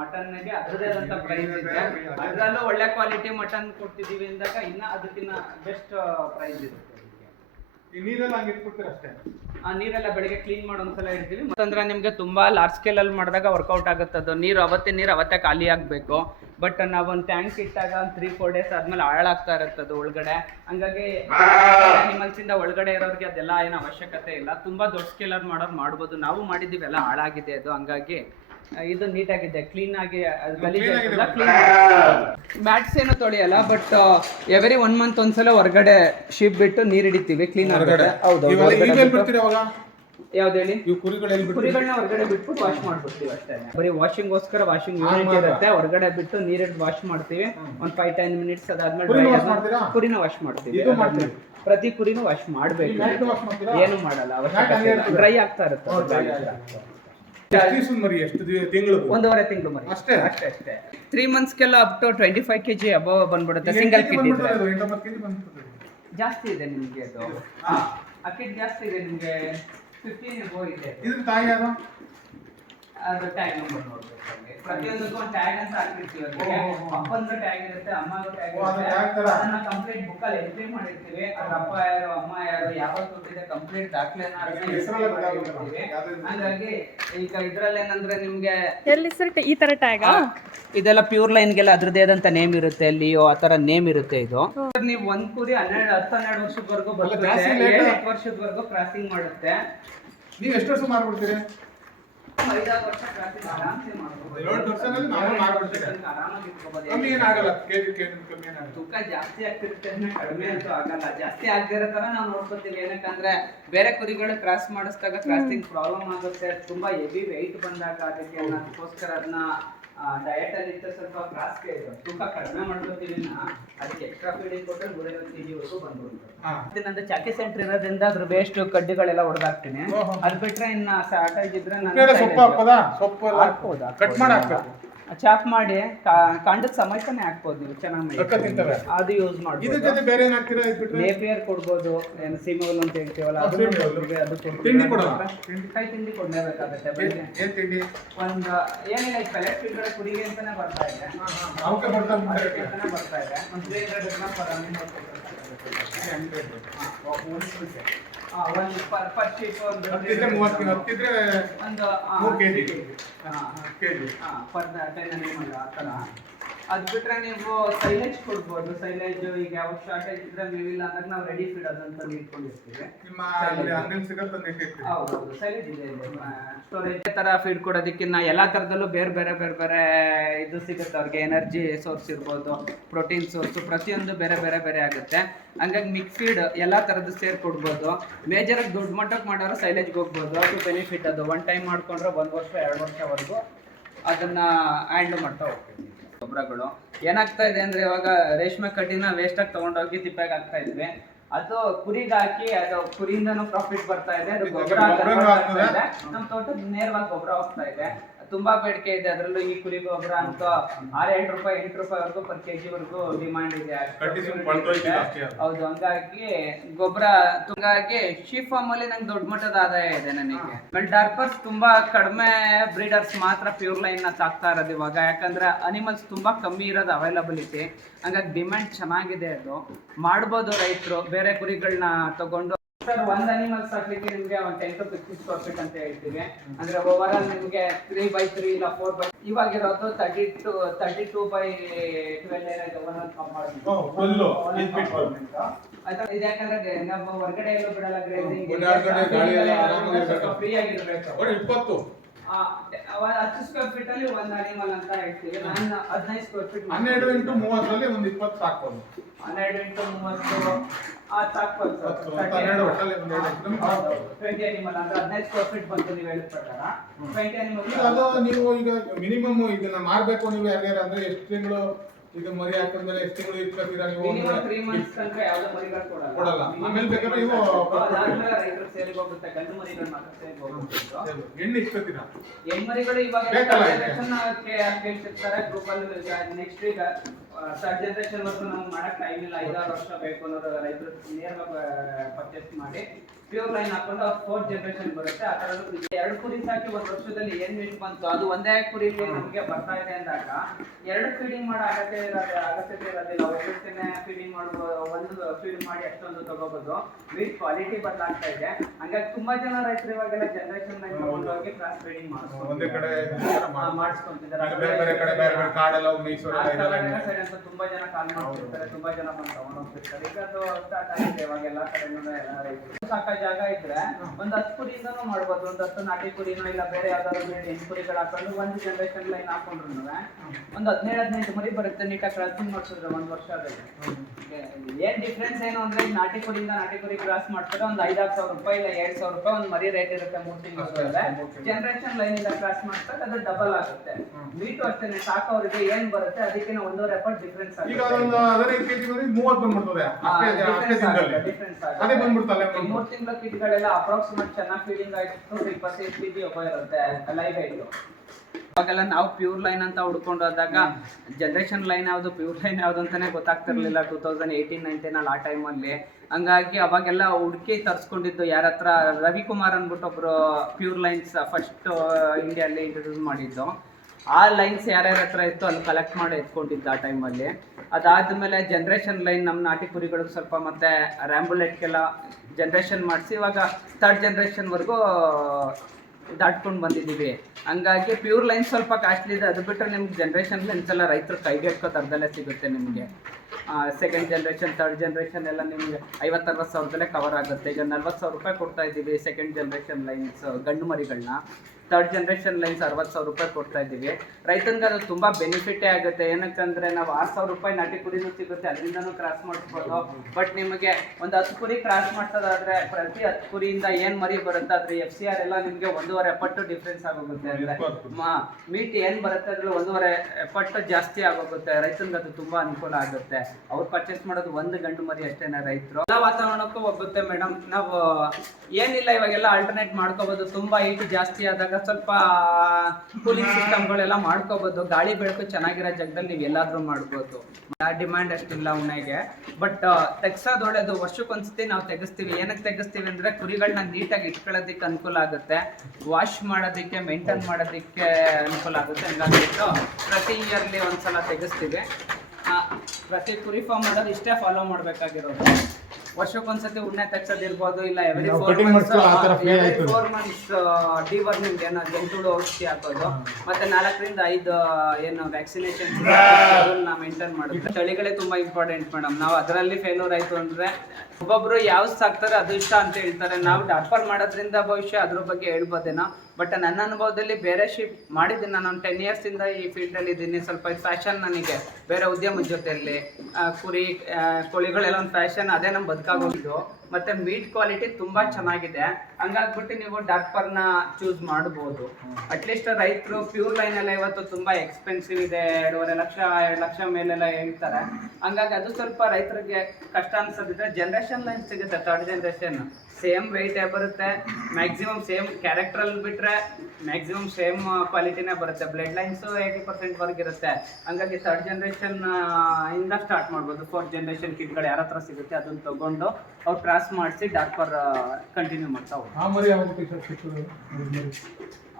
ಮಟನ್ಗೆ ಅದ್ರದೇ ಆದಂತ ಪ್ರೈಸ್ ಇದೆ. ಅದರಲ್ಲೂ ಒಳ್ಳೆ ಕ್ವಾಲಿಟಿ ಮಟನ್ ಕೊಡ್ತಿದೀವಿ ಅಂದಾಗ ಇನ್ನ ಅದಕ್ಕಿನ್ನ ಬೆಸ್ಟ್ ಪ್ರೈಸ್ ಇರುತ್ತೆ. ಈ ನೀರೆಲ್ಲ ಹಂಗೆ ಇಟ್ಬಿಡ್ತೀರ ಅಷ್ಟೇ. ಆ ನೀರೆಲ್ಲ ಬೆಳಿಗ್ಗೆ ಕ್ಲೀನ್ ಮಾಡಿ ಒಂದ್ಸಲ ಇಡ್ತೀವಿ. ಮತ್ತಂದ್ರೆ ನಿಮಗೆ ತುಂಬಾ ಲಾರ್ಜ್ ಸ್ಕೇಲ್ ಅಲ್ಲಿ ಮಾಡಿದಾಗ ವರ್ಕೌಟ್ ಆಗುತ್ತೆ. ಅದು ನೀರು ಅವತ್ತೇ ಖಾಲಿ ಆಗಬೇಕು. ಬಟ್ ನಾವೊಂದು ಟ್ಯಾಂಕ್ ಇಟ್ಟಾಗ ಒಂದು 3-4 ಡೇಸ್ ಆದ್ಮೇಲೆ ಹಾಳಾಗ್ತಾ ಇರುತ್ತೆ ಅದು ಒಳಗಡೆ. ಹಂಗಾಗಿ ಅನಿಮಲ್ಸ್ ಇಂದ ಒಳಗಡೆ ಇರೋರಿಗೆ ಅದೆಲ್ಲ ಏನು ಅವಶ್ಯಕತೆ ಇಲ್ಲ. ತುಂಬಾ ದೊಡ್ಡ ಸ್ಕೇಲ್ ಅಲ್ಲಿ ಮಾಡ್ಬೋದು. ನಾವು ಮಾಡಿದ್ದೀವಿ, ಎಲ್ಲ ಹಾಳಾಗಿದೆ ಅದು. ಹಂಗಾಗಿ ಇದು ನೀಟಾಗಿದೆ, ಕ್ಲೀನ್ ಆಗಿ ಮ್ಯಾಟ್ಸ್ ಏನು ತೊಳೆಯಲ್ಲ. ಬಟ್ ಎವ್ರಿ 1 ಮಂತ್ ಒಂದ್ಸಲ ಹೊರಗಡೆ ಶಿಪ್ ಬಿಟ್ಟು ನೀರು ಹಿಡಿತೀವಿ, ಕ್ಲೀನ್ ಆಗುತ್ತೆ. ಹೌದು, ಯಾವ್ದು ಹೇಳಿ? ಕುರಿಗಳನ್ನ ಹೊರಗಡೆ ಬಿಟ್ಬಿಟ್ಟು ವಾಶ್ ಮಾಡ್ಬಿಡ್ತೀವಿ ಅಷ್ಟೇ. ಬರೀ ವಾಷಿಂಗ್ಗೋಸ್ಕರ ವಾಷಿಂಗ್ ಯೂನಿಟ್ ಇರುತ್ತೆ, ಹೊರಗಡೆ ಬಿಟ್ಟು ನೀರಿಟ್ಟು ವಾಶ್ ಮಾಡ್ತೀವಿ. ಒಂದು 5-10 ಮಿನಿಟ್ಸ್ ಅದಾದ್ಮೇಲೆ ಕುರಿನ ವಾಶ್ ಮಾಡ್ತೀವಿ. ಪ್ರತಿ ಕುರಿನೂ ವಾಶ್ ಮಾಡ್ಬೇಕು, ಏನು ಮಾಡಲ್ಲ, ಅವಶ್ಯಕತೆ ಇಲ್ಲ. ಡ್ರೈ ಆಗ್ತಾ ಇರುತ್ತೆ. 1.5 ತಿಂಗಳು ಮರಿ ಅಷ್ಟೇ. 3 ಮಂತ್ಸ್ಗೆಲ್ಲ ಅಪ್ ಟು 25 kg ಅಬವ್ ಬಂದ್ಬಿಡುತ್ತೆ. ಸಿಂಗಲ್ ಕಿಡ್ ಜಾಸ್ತಿ ಇದೆ ನಿಮಗೆ. ಅದು ಕಿಡ್ ಜಾಸ್ತಿ ಇದೆ ನಿಮಗೆ, 15 ಅಬವ್ ಇದೆ. ಅದು ಟ್ಯಾಗ್ ನಂಬರ್ ನೋಡ್ಬೇಕು. ಪ್ರತಿಯೊಂದಕ್ಕೂ ಒಂದು ಟ್ಯಾಗ್ ಅಂತ ಹಾಕಿರ್ತೀವಿ. ಅದಕ್ಕೆ ಅಪ್ಪಂದು ಟ್ಯಾಗ್ ಇರುತ್ತೆ, ಅಮ್ಮಗೂ ಟ್ಯಾಗ್ ಇರುತ್ತೆ. ಅದನ್ನ ಕಂಪ್ಲೀಟ್ ಬುಕ್ಕಲ್ಲಿ ಎಂಟ್ರಿ ಮಾಡಿರ್ತೀವಿ. ಅದ್ರ ಅಪ್ಪ ಯಾರು, ಅಮ್ಮ ಯಾರು, ಯಾವಾಗ ಹುಟ್ಟಿದೆ ಕಂಪ್ಲೀಟ್ ದಾಖಲೆನ ಹಂಗಾಗಿ ಈಗ ಇದ್ರಲ್ಲಿ ಏನಂದ್ರೆ ನಿಮ್ಗೆ ಎಲ್ಲಿ ಸರ್ ಈ ತರ ಟ್ಯಾಗ್ ಇದೆಲ್ಲ ಪ್ಯೂರ್ ಲೈನ್ಗೆಲ್ಲ ಅದ್ರದ್ದೇ ಆದಂತ ನೇಮ್ ಇರುತ್ತೆ, ಲಿಯೋ ಆ ತರ ನೇಮ್ ಇರುತ್ತೆ. ಇದು ನೀವು ಒಂದ್ ಕುರಿ 10-12 ವರ್ಷದವರೆಗೂ ಬರುತ್ತೆ, 7 ವರ್ಷದವರೆಗೂ ಕ್ರಾಸಿಂಗ್ ಮಾಡುತ್ತೆ. ನೀವು ಎಷ್ಟು ವರ್ಷ ಮಾಡ್ಬಿಡ್ತೀರಿ? 5-6 ವರ್ಷ ಕ್ರಾಸಿಂಗ್ ಆರಾಮ್ಸೆ ಮಾಡ್ಬೋದು. 7 ವರ್ಷದಲ್ಲಿ ನಾವು ಮಾಡ್ಬಿಡ್ತೀವಿ, ಆರಾಮಾಗಿ ಇಟ್ಕೋಬೋದು. ಕಮ್ಮಿ ಏನಾಗಲ್ಲ, ಕೆಜಿ ಕಮ್ಮಿ ಏನಾಗಲ್ಲ. ತೂಕ ಜಾಸ್ತಿ ಆಗ್ತಿರುತ್ತೆ, ಕಡಿಮೆ ಅಂತೂ ಆಗಲ್ಲ. ಜಾಸ್ತಿ ಆಗದಿರೋ ತರ ನಾವು ನೋಡ್ಕೊತೀವಿ. ಏನಕ್ಕಂದ್ರೆ ಬೇರೆ ಕುರಿಗಳು ಕ್ರಾಸ್ ಮಾಡಿಸಿದಾಗ ಕ್ರಾಸಿಂಗ್ ಪ್ರಾಬ್ಲಮ್ ಆಗುತ್ತೆ. ತುಂಬಾ ಹೆವಿ ವೆಯ್ಟ್ ಬಂದಾಗ ಅದಕ್ಕೆ ಅದಕ್ಕೋಸ್ಕರ ಅದನ್ನ ಡಯಟ್ ಅಲ್ಲಿ ಇತ್ತು ಸ್ವಲ್ಪ ಕ್ರಾಸ್ಗೆ ತೂಕ ಕಡಿಮೆ ಮಾಡ್ಕೊತೀವಿ. ಅದಕ್ಕೆ ಎಕ್ಸ್ಟ್ರಾ ಫೀಡಿಂಗ್ ಕೊಟ್ಟರೆ 150 kg ವರೆಗೂ ಬಂದ್ಬಿಡುತ್ತೆ. ನಂದು ಚಾಕಿ ಸೆಂಟರ್ ಇರೋದ್ರಿಂದ ಅದ್ರ ವೇಸ್ಟ್ ಕಡ್ಡಿಗಳೆಲ್ಲ ಹೊಡೆದಾಕ್ತೀನಿ. ಅದು ಬಿಟ್ರೆ ಇನ್ನ ಶಾರ್ಟೇಜ್ ಇದ್ರೆ ಚಾಪ್ ಮಾಡಿ ಕಾಂಡದ ಸಮೇತನೇ ಹಾಕ್ಬೋದು. ನೀವು ಚೆನ್ನಾಗಿ ಅದು ಯೂಸ್ ಮಾಡ್ಬೋದು. ನೇಪಿಯರ್ ಕೊಡ್ಬೋದು, ಏನು ಸೀಮಲ್ ಅಂತ ಹೇಳ್ತೀವಲ್ಲ ಅದು ಕೈ ತಿಂಡಿ ಕೊಡ್ಲೇಬೇಕಾಗುತ್ತೆ. ಬೆಳಿಗ್ಗೆ ಒಂದು ಏನಿಲ್ಲ, ಈ ಪೆಲೆಟ್ ಫೀಡ್ಗಳ ಕುರಿಗೆ ಅಂತಾನೆ ಬರ್ತಾ ಇದೆ. ಬರ್ತಾ ಇದೆ ಒಂದು 300 ಗ್ರಾಮ್ ಪರ್ ಒಂದು ಪರ್ ಶೀಪ್ ಒಂದು 3 ಪರ್ 10 ಅನಿಮಲ್ ಆ ಥರ. ಅದು ಬಿಟ್ರೆ ನೀವು ಸೈಲೇಜ್ ಕೊಡ್ಬೋದು. ಸೈಲೇಜ್ ಈಗ ಯಾವಾಗ ಶಾರ್ಟೇಜ್ ಇದ್ರೆ ಮೇವಿಲ್ಲ ಅಂದ್ರೆ ನಾವು ರೆಡಿ ಫೀಡ್ ಅದಂತ ಇಟ್ಕೊಂಡಿರ್ತೀವಿ. ಹೌದು, ಸೈಲೇಜ್ ಇದೆ ಸ್ಟೋರೇಜ್ ತರ ಫೀಡ್ ಕೊಡೋದಕ್ಕಿಂತ ಎಲ್ಲಾ ತರದಲ್ಲೂ ಬೇರೆ ಬೇರೆ ಇದು ಸಿಗುತ್ತೆ. ಅವ್ರಿಗೆ ಎನರ್ಜಿ ಸೋರ್ಸ್ ಇರ್ಬೋದು, ಪ್ರೋಟೀನ್ ಸೋರ್ಸ್, ಪ್ರತಿಯೊಂದು ಬೇರೆ ಬೇರೆ ಆಗುತ್ತೆ. ಹಂಗಾಗಿ ಮಿಕ್ಸ್ ಫೀಡ್ ಎಲ್ಲಾ ತರದ್ದು ಸೇರ್ ಕೊಡ್ಬೋದು. ಮೇಜರ್ ಆಗಿ ದೊಡ್ಡ ಮಟ್ಟಕ್ಕೆ ಮಾಡೋರು ಸೈಲೇಜ್ಗೆ ಹೋಗ್ಬೋದು. ಅದು ಬೆನಿಫಿಟ್. ಅದು 1 ಟೈಮ್ ಮಾಡ್ಕೊಂಡ್ರೆ 1 ವರ್ಷ 2 ವರ್ಷವರೆಗೂ ಅದನ್ನ ಹ್ಯಾಂಡಲ್ ಮಾಡ್ತಾ ಹೋಗ್ತೀವಿ. ಗೊಬ್ಬರಗಳು ಏನಾಗ್ತಾ ಇದೆ ಅಂದ್ರೆ ಇವಾಗ ರೇಷ್ಮೆ ಕಡ್ಡಿನ ವೇಸ್ಟ್ ಆಗಿ ತಗೊಂಡೋಗಿ ತಿಪ್ಪೆಗೆ ಹಾಕ್ತಾ ಇದ್ವಿ. ಅದು ಕುರಿಗೆ ಹಾಕಿ ಅದು ಕುರಿಯಿಂದನೂ ಪ್ರಾಫಿಟ್ ಬರ್ತಾ ಇದೆ, ಅದು ಗೊಬ್ಬರ ಇದೆ. ನಮ್ಮ ತೋಟದ ನೇರವಾಗಿ ಗೊಬ್ಬರ ಹೋಗ್ತಾ ಇದೆ. ತುಂಬಾ ಬೇಡಿಕೆ ಇದೆ. ಅದರಲ್ಲೂ ಈ ಕುರಿ ಗೊಬ್ಬರ ಅಂತ 6-8 ರೂಪಾಯಿ 8 ರೂಪಾಯಿವರೆಗೂ ಪರ್ ಕೆಜಿ ವರೆಗೂ ಡಿಮಾಂಡ್ ಇದೆ. ಹೌದು, ಹಂಗಾಗಿ ಗೊಬ್ಬರ ಹಂಗಾಗಿ ಶೀಪ್ ಫಾರ್ಮ್ ಅಲ್ಲಿ ನಂಗೆ ದೊಡ್ಡ ಮಟ್ಟದ ಆದಾಯ ಇದೆ ನನಗೆ. ಬಟ್ ಡಾರ್ಪರ್ಸ್ ತುಂಬಾ ಕಡಿಮೆ ಬ್ರೀಡರ್ಸ್ ಮಾತ್ರ ಪ್ಯೂರ್ ಲೈನ್ ನ ಸಾಕ್ತಾ ಇರೋದು ಇವಾಗ. ಯಾಕಂದ್ರೆ ಅನಿಮಲ್ಸ್ ತುಂಬಾ ಕಮ್ಮಿ ಇರೋದು ಅವೈಲಬಿಲಿಟಿ. ಹಂಗಾಗಿ ಡಿಮ್ಯಾಂಡ್ ಚೆನ್ನಾಗಿದೆ. ಅದು ಮಾಡ್ಬೋದು ರೈತರು ಬೇರೆ ಕುರಿಗಳನ್ನ ತಗೊಂಡು. ಸರ್, ಒಂದು ಅನಿಮಲ್ ಸಾಕ್ಲಿಕ್ಕೆ ನಿಮಗೆ ಒಂದು 10 to 15 square feet ಅಂತ ಹೇಳ್ತೀವಿ. ಅಂದ್ರೆ ಓವರ್ ಆಲ್ ನಿಮಗೆ 3x3 ಇಲ್ಲ 4x. ಇವಾಗಿರೋದು 32x12 ಆಯ್ತಾ. ಇದು ಯಾಕಂದ್ರೆ ನಮ್ಮ ಹೊರಗಡೆ ಎಲ್ಲೂ ಬಿಡಲ್ಲ, ಗ್ರೇಸಿಂಗ್ ಫ್ರೀ ಆಗಿರ್ಬೇಕು. 10 ಸ್ಕ್ವೇರ್ ಫೀಟ್ ಅಲ್ಲಿ ಒಂದು ಅನಿಮಲ್ ಅಂತ ಹೇಳ್ತೀವಿ. ನಾನು 15 ಸ್ಕ್ವೇರ್ ಫೀಟ್ 12 into 30 ಒಂದು 20 ಸಾಕ್ಬೋದು. 12 into 30 ಸಾಕ್ಬೋದು. 20 ಅನಿಮಲ್ ಅಂದ್ರೆ 15 ಸ್ಕ್ವೇರ್ ಫೀಟ್ ಬಂತು ನೀವು ಹೇಳಿದ ಪ್ರಕಾರ. 20 ಅನಿಮಲ್ ಅದು ನೀವು ಈಗ ಮಿನಿಮಮ್ ಇದನ್ನ ಮಾರ್ಬೇಕು ನೀವು ಯಾರ್ಯಾರು ಅಂದ್ರೆ ಎಷ್ಟು ತಿಂಗಳು ಇದು ಮರಿ ಹಾಕಿದ್ಮೇಲೆ ಎಷ್ಟು ತಿಂಗಳು ಇಟ್ಕೊತೀರಾ ನೀವು? ಮಿನಿಮಮ್ 3 ಮಂತ್ಸ್ ತನಕ ಯಾವುದೇ ಮರಿಗಳು ಕೊಡಲ್ಲ. ಆಮೇಲೆ ಬೇಕಾದ್ರೆ ನೀವು ಅದಾದ್ಮೇಲೆ ರೈತರು ಸೇಲ್ಗೆ ಹೋಗುತ್ತೆ. ಗಂಡು ಮರಿಗಳು ಮಾತ್ರ ಸೇಲ್ಗೆ ಹೋಗುತ್ತೆ. ಹೆಣ್ಣು ಇಟ್ಕೊತೀರಾ? ಹೆಣ್ಣು ಮರಿಗಳು ಇವಾಗ ಕೇಳ್ತಿರ್ತಾರೆ ಗ್ರೂಪ್ ಅಲ್ಲಿ. ನೆಕ್ಸ್ಟ್ ವೀಕ್ ಥರ್ಡ್ ಜನರೇಷನ್ ವರ್ಗು ನಮ್ಗೆ ಮಾಡಕ್ ಟೈಮ್ ಇಲ್ಲ, 5-6 ವರ್ಷ ಬೇಕು ಅನ್ನೋದು ರೈತರು ನೇರವಾಗಿ ಪರ್ಚೇಸ್ ಮಾಡಿ ಪ್ಯೂರ್ ಲೈನ್ ಹಾಕೊಂಡು ಅವ್ರು 4th ಜನರೇಷನ್ ಬರುತ್ತೆ. ಆ ಥರ 2 ಕುರಿ ಸಾಕಿ 1 ವರ್ಷದಲ್ಲಿ ಏನ್ ಮೀಟ್ ಬಂತು ಅದು ಒಂದೇ ಕುರಿಲಿ ನಮಗೆ ಬರ್ತಾ ಇದೆ ಅಂದಾಗ 2 ಫೀಡಿಂಗ್ ಮಾಡೋ ಅಗತ್ಯತೆ ಇರೋದಿಲ್ಲ. ಒಬ್ಬನೇ ಫೀಡಿಂಗ್ ಮಾಡುವ, ಒಂದು ಫೀಡ್ ಮಾಡಿ ಅಷ್ಟೊಂದು ತಗೋಬಹುದು. ಮೀಟ್ ಕ್ವಾಲಿಟಿ ಬದಲಾಗ್ತಾ ಇದೆ. ಹಂಗಾಗಿ ತುಂಬಾ ಜನ ರೈತರು ಇವಾಗೆಲ್ಲ ಜನರೇಷನ್ ಲೈನ್ ತಗೊಂಡೋಗಿ ಕ್ರಾಸ್ ಫೀಡಿಂಗ್ ಒಂದೇ ಕಡೆ ಮಾಡಿಸ್ಕೊಂತಿದ್ದಾರೆ. ಬೇರೆ ಬೇರೆ ಕಡೆ ಬೇರೆ ಬೇರೆ ಕಾಡೆಲ್ಲ ಮೈಸೂರು ಸೈಡ್ ಅಂತ ತುಂಬಾ ಜನ ಕಾಲ್ ಮಾಡ್ತಿರ್ತಾರೆ, ತುಂಬಾ ಜನ ಬಂದು ತಗೊಂಡ್ ಹೋಗ್ತಿರ್ತಾರೆ. ಈಗ ಅದು ಸ್ಟಾರ್ಟ್ ಆಗಿದೆ ಇವಾಗ ಎಲ್ಲ ಕಡೆನೂ ಎಲ್ಲ ರೈತರು. ಸಾಕ ಜಾಗ ಇದ್ರೆ ಒಂದ್ 10 ಕುರಿಯಿಂದನೂ ಮಾಡ್ಬೋದು. ಒಂದ್ 10 ನಾಟಿ ಕುರಿನೋ ಇಲ್ಲ ಬೇರೆ ಯಾವ್ದಾದ್ರು ಬೇರೆ 8 ಕುರಿಗಳು ಹಾಕೊಂಡು 1 ಜನರೇಷನ್ ಲೈನ್ ಹಾಕೊಂಡ್ರು ಒಂದ್ 17-18 ಮರಿ ಬರುತ್ತೆ. ನೀಟಾಗಿ ಕ್ರಾಸಿಂಗ್ ಮಾಡ್ಸಿದ್ರೆ 1 ವರ್ಷದಲ್ಲಿ. ಏನ್ ಡಿಫ್ರೆನ್ಸ್ ಏನು ಅಂದ್ರೆ ನಾಟಿ ಕುರಿಯಿಂದ ನಾಟಿ ಕುರಿ ಕ್ರಾಸ್ ಮಾಡ್ತಾರೆ ಒಂದ್ 5-6 ಸಾವಿರ ರೂಪಾಯಿ ಇಲ್ಲ 2 ಸಾವಿರ ರೂಪಾಯಿ ಒಂದ್ ಮರಿ ರೇಟ್ ಇರುತ್ತೆ 3 ತಿಂಗಳು. ಜನರೇಷನ್ ಲೈನ್ ಇಂದ ಕ್ರಾಸ್ ಮಾಡ್ತಾರೆ ಅದು ಡಬಲ್ ಆಗುತ್ತೆ. ಮೀಟು ಅಷ್ಟೇ ಸಾಕೋರಿಗೆ ಏನ್ ಬರುತ್ತೆ ಅದಕ್ಕೆ 1.5 ಎಫರ್ಟ್ ಡಿಫ್ರೆನ್ಸ್ ಆಗುತ್ತೆ. ಈಗ ಒಂದು 15 ಕೆಜಿ ಬಂದ್ರೆ 30 ಬಂದ್ಬಿಡ್ತದೆ. ಡಿಫ್ರೆನ್ಸ್ ಅದೇ ಬಂದ್ಬಿಡ್ತಲ್ಲ. 3 ತಿಂಗಳ ಕಿಟ್ಗಳೆಲ್ಲ ಅಪ್ರಾಕ್ಸಿಮೇಟ್ ಚೆನ್ನಾಗಿ ಫೀಡಿಂಗ್ ಆಯ್ತು 25 ಕೆಜಿ ಒಬ್ಬ ಇರುತ್ತೆ ಲೈವ್ ಐಟು. ಅವಾಗೆಲ್ಲ ನಾವು ಪ್ಯೂರ್ ಲೈನ್ ಅಂತ ಹುಡ್ಕೊಂಡು ಹೋದಾಗ ಜನರೇಷನ್ ಲೈನ್ ಯಾವುದು ಪ್ಯೂರ್ ಲೈನ್ ಯಾವುದು ಅಂತಾನೆ ಗೊತ್ತಾಗ್ತಿರ್ಲಿಲ್ಲ 2018-19 ಅಲ್ಲಿ ಆ ಟೈಮಲ್ಲಿ. ಹಂಗಾಗಿ ಅವಾಗೆಲ್ಲ ಹುಡುಕಿ ತರಿಸ್ಕೊಂಡಿದ್ದು ಯಾರ ಹತ್ರ ರವಿಕುಮಾರ್ ಅಂದ್ಬಿಟ್ಟು ಒಬ್ರು ಪ್ಯೂರ್ ಲೈನ್ಸ್ ಫಸ್ಟ್ ಇಂಡಿಯಲ್ಲಿ ಇಂಟ್ರೊಡ್ಯೂಸ್ ಮಾಡಿದ್ದು. ಆ ಲೈನ್ಸ್ ಯಾರ್ಯಾರ ಹತ್ರ ಇತ್ತು ಅಲ್ಲಿ ಕಲೆಕ್ಟ್ ಮಾಡಿ ಎತ್ಕೊಂಡಿದ್ದು ಆ ಟೈಮಲ್ಲಿ. ಅದಾದ್ಮೇಲೆ ಜನರೇಷನ್ ಲೈನ್ ನಮ್ಮ ನಾಟಿ ಕುರಿಗಳಿಗೆ ಸ್ವಲ್ಪ ಮತ್ತೆ ರ್ಯಾಂಬುಲೆಟ್ಗೆಲ್ಲ ಜನರೇಷನ್ ಮಾಡಿಸಿ ಇವಾಗ 3rd ಜನರೇಷನ್ವರೆಗೂ ದಾಟ್ಕೊಂಡು ಬಂದಿದ್ದೀವಿ. ಹಂಗಾಗಿ ಪ್ಯೂರ್ ಲೈನ್ ಸ್ವಲ್ಪ ಕಾಸ್ಟ್ಲಿ ಇದೆ. ಅದು ಬಿಟ್ಟರೆ ನಿಮ್ಗೆ ಜನರೇಷನ್ ಲೈನ್ಸ್ ಎಲ್ಲ ರೈತರು ಕೈಗೆ ಎಟ್ಕೋ ದರದಲ್ಲೇ ಸಿಗುತ್ತೆ ನಿಮಗೆ. 2nd ಜನರೇಷನ್ 3rd ಜನರೇಷನ್ ಎಲ್ಲ ನಿಮಗೆ 50-60 ಸಾವಿರದಲ್ಲೇ ಕವರ್ ಆಗುತ್ತೆ. ಈಗ 40 ಸಾವಿರ ರೂಪಾಯಿ ಕೊಡ್ತಾ ಇದ್ದೀವಿ 2nd ಜನರೇಷನ್ ಲೈನ್ಸ್ ಗಂಡು ಮರಿಗಳನ್ನ. 3rd ಜನರೇಷನ್ ಲೈನ್ಸ್ 60 ಸಾವಿರ ರೂಪಾಯಿ ಕೊಡ್ತಾ ಇದ್ದೀವಿ. ರೈತನಿಗೆ ಅದು ತುಂಬ ಬೆನಿಫಿಟೇ ಆಗುತ್ತೆ. ಏನಕ್ಕಂದ್ರೆ ನಾವು 6 ಸಾವಿರ ರೂಪಾಯಿ ನಾಟಿ ಕುರಿನೂ ಸಿಗುತ್ತೆ, ಅದರಿಂದನೂ ಕ್ರಾಸ್ ಮಾಡಿಸ್ಬೋದು. ಬಟ್ ನಿಮಗೆ ಒಂದು 10 ಕುರಿ ಕ್ರಾಸ್ ಮಾಡ್ಸೋದಾದ್ರೆ ಪ್ರತಿ 10 ಕುರಿಯಿಂದ ಏನು ಮರಿ ಬರುತ್ತೆ ಅದ್ರ FCR ಎಲ್ಲ ನಿಮಗೆ 1.5 ಎಫರ್ಟ್ ಡಿಫ್ರೆನ್ಸ್ ಆಗೋಗುತ್ತೆ. ಅಂದರೆ ಮೀಟ್ ಏನು ಬರುತ್ತೆ ಅದ್ರಲ್ಲಿ 1.5 ಎಫರ್ಟ್ ಜಾಸ್ತಿ ಆಗೋಗುತ್ತೆ. ರೈತನಿಗೆ ಅದು ತುಂಬ ಅನುಕೂಲ ಆಗುತ್ತೆ. ಅವ್ರು ಪರ್ಚೇಸ್ ಮಾಡೋದು ಒಂದು ಗಂಡು ಮರಿ ಅಷ್ಟೇನೆ. ರೈತರು ಎಲ್ಲ ವಾತಾವರಣಕ್ಕೂ ಹೋಗುತ್ತೆ ಮೇಡಮ್. ನಾವು ಏನಿಲ್ಲ ಇವಾಗೆಲ್ಲ ಆಲ್ಟರ್ನೇಟ್ ಮಾಡ್ಕೋಬೋದು. ತುಂಬ ಹೀಟ್ ಜಾಸ್ತಿ ಆದಾಗ ಸ್ವಲ್ಪ ಕೂಲಿಂಗ್ ಸಿಸ್ಟಮ್ಗಳೆಲ್ಲ ಮಾಡ್ಕೋಬಹುದು. ಗಾಳಿ ಬೆಳಕು ಚೆನ್ನಾಗಿರೋ ಜಾಗದಲ್ಲಿ ನೀವು ಎಲ್ಲಾದ್ರೂ ಮಾಡ್ಬೋದು. ಡಿಮ್ಯಾಂಡ್ ಅಷ್ಟಿಲ್ಲ ಉಣ್ಣೆಗೆ. ಬಟ್ ತೆಗ್ಸೋದು ಒಳ್ಳೇದು. ವರ್ಷಕ್ಕೊಂದ್ಸತಿ ನಾವು ತೆಗಿಸ್ತೀವಿ. ಏನಕ್ಕೆ ತೆಗಿಸ್ತೀವಿ ಅಂದ್ರೆ ಕುರಿಗಳನ್ನ ನೀಟಾಗಿ ಇಟ್ಕೊಳ್ಳೋದಕ್ಕೆ ಅನುಕೂಲ ಆಗುತ್ತೆ, ವಾಶ್ ಮಾಡೋದಕ್ಕೆ ಮೇಂಟೈನ್ ಮಾಡೋದಕ್ಕೆ ಅನುಕೂಲ ಆಗುತ್ತೆ. ಹಂಗಾಗ್ಬಿಟ್ಟು ಪ್ರತಿ ಇಯರ್ಲಿ ಒಂದ್ಸಲ ತೆಗಿಸ್ತೀವಿ. ಪ್ರತಿ ಕುರಿ ಫಾರ್ಮ್ ಮಾಡೋದು ಇಷ್ಟೇ ಫಾಲೋ ಮಾಡಬೇಕಾಗಿರೋದು. ವರ್ಷಕ್ಕೊಂದ್ಸತಿ ಉಣ್ಣೆ ತೆಗ್ಸೋದಿರ್ಬೋದು, ಇಲ್ಲ ಎವ್ರಿ 4 ಮಂತ್ಸ್ ಡಿವರ್ನಿಂಗ್ ಏನೋ ಜಂತುಳು ಔಷಧಿ ಹಾಕೋದು, ಮತ್ತೆ 4ರಿಂದ 5 ಏನು ವ್ಯಾಕ್ಸಿನೇಷನ್ ಮೇಂಟೈನ್ ಮಾಡೋದು. ತಳಿಗಳೇ ತುಂಬಾ ಇಂಪಾರ್ಟೆಂಟ್ ಮೇಡಮ್. ನಾವು ಅದರಲ್ಲಿ ಫೇಲ್ಯೂರ್ ಆಯ್ತು ಅಂದ್ರೆ ಒಬ್ಬೊಬ್ರು ಯಾವ್ದು ಸಾಕ್ತಾರೆ ಅದು ಇಷ್ಟ ಅಂತ ಹೇಳ್ತಾರೆ. ನಾವು ಡಾರ್ಪರ್ ಮಾಡೋದ್ರಿಂದ ಭವಿಷ್ಯ ಅದ್ರ ಬಗ್ಗೆ ಹೇಳ್ಬೋದೇನೋ. ಬಟ್ ನನ್ನ ಅನುಭವದಲ್ಲಿ ಬೇರೆ ಶಿಪ್ ಮಾಡಿದ್ದೀನಿ. ನಾನು 10 years ಇಂದ ಈ ಫೀಲ್ಡಲ್ಲಿ ಇದ್ದೀನಿ. ಸ್ವಲ್ಪ ಫ್ಯಾಷನ್ ನನಗೆ ಬೇರೆ ಉದ್ಯಮದ ಜೊತೆಯಲ್ಲಿ ಕುರಿ ಕೋಳಿಗಳೆಲ್ಲ ಒಂದು ಫ್ಯಾಷನ್, ಅದೇ ನಮ್ಮ ಬದುಕಾಗೋದು. ಮತ್ತೆ ಮೀಟ್ ಕ್ವಾಲಿಟಿ ತುಂಬಾ ಚೆನ್ನಾಗಿದೆ. ಹಂಗಾಗ್ಬಿಟ್ಟು ನೀವು ಡಾರ್ಪರ್ನ ಚೂಸ್ ಮಾಡ್ಬೋದು. ಅಟ್ಲೀಸ್ಟ್ ರೈತರು ಪ್ಯೂರ್ ಲೈನ್ ಎಲ್ಲ ಇವತ್ತು ತುಂಬಾ ಎಕ್ಸ್ಪೆನ್ಸಿವ್ ಇದೆ, 2.5 ಲಕ್ಷ 2 ಲಕ್ಷ ಮೇಲೆಲ್ಲ ಹೇಳ್ತಾರೆ. ಹಂಗಾಗಿ ಅದು ಸ್ವಲ್ಪ ರೈತರಿಗೆ ಕಷ್ಟ ಅನ್ಸೋದಿದ್ರೆ ಜನರೇಷನ್ ಲೈನ್ ಸಿಗುತ್ತೆ. 3rd ಜನರೇಷನ್ ಸೇಮ್ ವೆಯ್ಟ್ ಬರುತ್ತೆ, ಮ್ಯಾಕ್ಸಿಮಮ್ ಸೇಮ್ ಕ್ಯಾರೆಕ್ಟ್ರಲ್ಲಿ ಬಿಟ್ರೆ ಮ್ಯಾಕ್ಸಿಮಮ್ ಸೇಮ್ ಕ್ವಾಲಿಟಿನೇ ಬರುತ್ತೆ. ಬ್ಲಡ್ ಲೈನ್ಸು 80% ವರೆಗೆ ಇರುತ್ತೆ. ಹಂಗಾಗಿ 3rd ಜನರೇಷನ್ ಇಂದ ಸ್ಟಾರ್ಟ್ ಮಾಡ್ಬೋದು. 4th ಜನರೇಷನ್ ಕಿಟ್ಗಳು ಯಾರ ಹತ್ರ ಸಿಗುತ್ತೆ ಅದನ್ನ ತಗೊಂಡು ಅವ್ರು ಕ್ರಾಸ್ ಮಾಡಿಸಿ ಡಾರ್ಪರ್ ಕಂಟಿನ್ಯೂ ಮಾಡ್ತಾ ಹೋಗ್ತಾರೆ.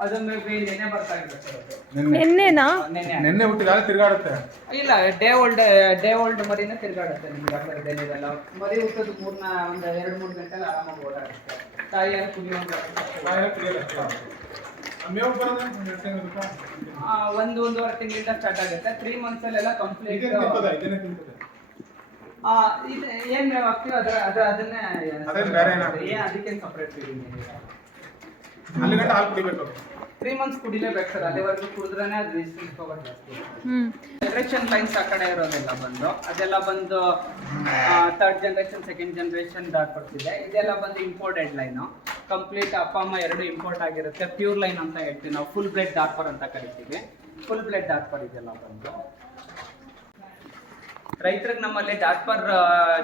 ಅದು ಮೇ ಬಿ ನೆನ್ನೆ ಬರ್ತಾ ನಿನ್ನೆನಾ? ನೆನ್ನೆ ಹುಟ್ಟಿದಾಗ ತಿರುಗಾಡುತ್ತೆ. ಇಲ್ಲ, ಡೇ ಓಲ್ಡ್ ಮರಿನೇ ತಿರುಗಾಡುತ್ತೆ. ನಿಮ್ಗೆ ಅದೇನಿರಲ್ಲ. ಮರಿ ಹುಟ್ಟೋದು ಒಂದು 2-3 ಗಂಟೆಗೆ ಆರಾಮಾಗಿ ಓಡಾಡುತ್ತೆ. ತಾಯಿಯಾರು ಕುಡಿಯೋದು 1-1.5 ತಿಂಗಳಿಂದ ಸ್ಟಾರ್ಟ್ ಆಗುತ್ತೆ. 3 months ಅಲ್ಲೆಲ್ಲ ಕಂಪ್ಲೀಟ್ ಏನ್ ಮೇವು ಹಾಕ್ತೀವಿ ಅದನ್ನೇ ಅದಕ್ಕೆ ಸಪ್ರೇಟ್ ಫೀಡಿಂಗ್. ಅಲ್ಲಿ ಗಂಟೆ ಹಾಲು ಕುಡಿಬೇಕು. 3 months ಕುಡಿಲೇಬೇಕು ಸರ್. ಅಲ್ಲಿವರೆಗೂ ಕುಡಿದ್ರೇನೆ ಅದು ರಿಸಲ್ಟ್ ಹೋಗೋದು ಜಾಸ್ತಿ. ಜನರೇಷನ್ ಲೈನ್ಸ್ ಆ ಕಡೆ ಇರೋದೆಲ್ಲ ಬಂದು ಅದೆಲ್ಲ ಬಂದು 3rd ಜನರೇಷನ್ 2nd ಜನರೇಷನ್ ಬರ್ತಿದೆ. ಇದೆಲ್ಲ ಬಂದು ಇಂಪೋರ್ಟೆಡ್ ಲೈನು. ಕಂಪ್ಲೀಟ್ ಅಪ್ಪ ಅಮ್ಮ 2 ಇಂಪೋರ್ಟ್ ಆಗಿರುತ್ತೆ. ಪ್ಯೂರ್ ಲೈನ್ ಅಂತ ಹೇಳ್ತೀವಿ ನಾವು. ಫುಲ್ ಬ್ಲಡ್ ಡಾರ್ಪರ್ ಅಂತ ಕರಿತೀವಿ. ಫುಲ್ ಬ್ಲಡ್ ಡಾರ್ಪರ್ ಇದೆಲ್ಲ ಬಂದು ರೈತರಿಗೆ ನಮ್ಮಲ್ಲಿ ಡಾರ್ಪರ್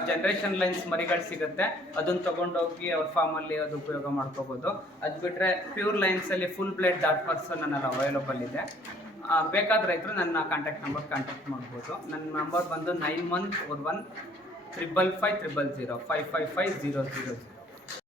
ಜನರೇಷನ್ ಲೈನ್ಸ್ ಮರಿಗಳು ಸಿಗುತ್ತೆ. ಅದನ್ನ ತಗೊಂಡೋಗಿ ಅವ್ರ ಫಾರ್ಮಲ್ಲಿ ಅದು ಉಪಯೋಗ ಮಾಡ್ಕೋಬೋದು. ಅದು ಬಿಟ್ಟರೆ ಪ್ಯೂರ್ ಲೈನ್ಸಲ್ಲಿ ಫುಲ್ ಬ್ಲಡ್ ಡಾರ್ಪರ್ಸ್ ನನ್ನಲ್ಲಿ ಅವೈಲಬಲ್ ಇದೆ. ಬೇಕಾದ ರೈತರು ನನ್ನ ಕಾಂಟ್ಯಾಕ್ಟ್ ನಂಬರ್ ಕಾಂಟ್ಯಾಕ್ಟ್ ಮಾಡ್ಬೋದು. ನನ್ನ ನಂಬರ್ ಬಂದು 9141 555 000 555 000.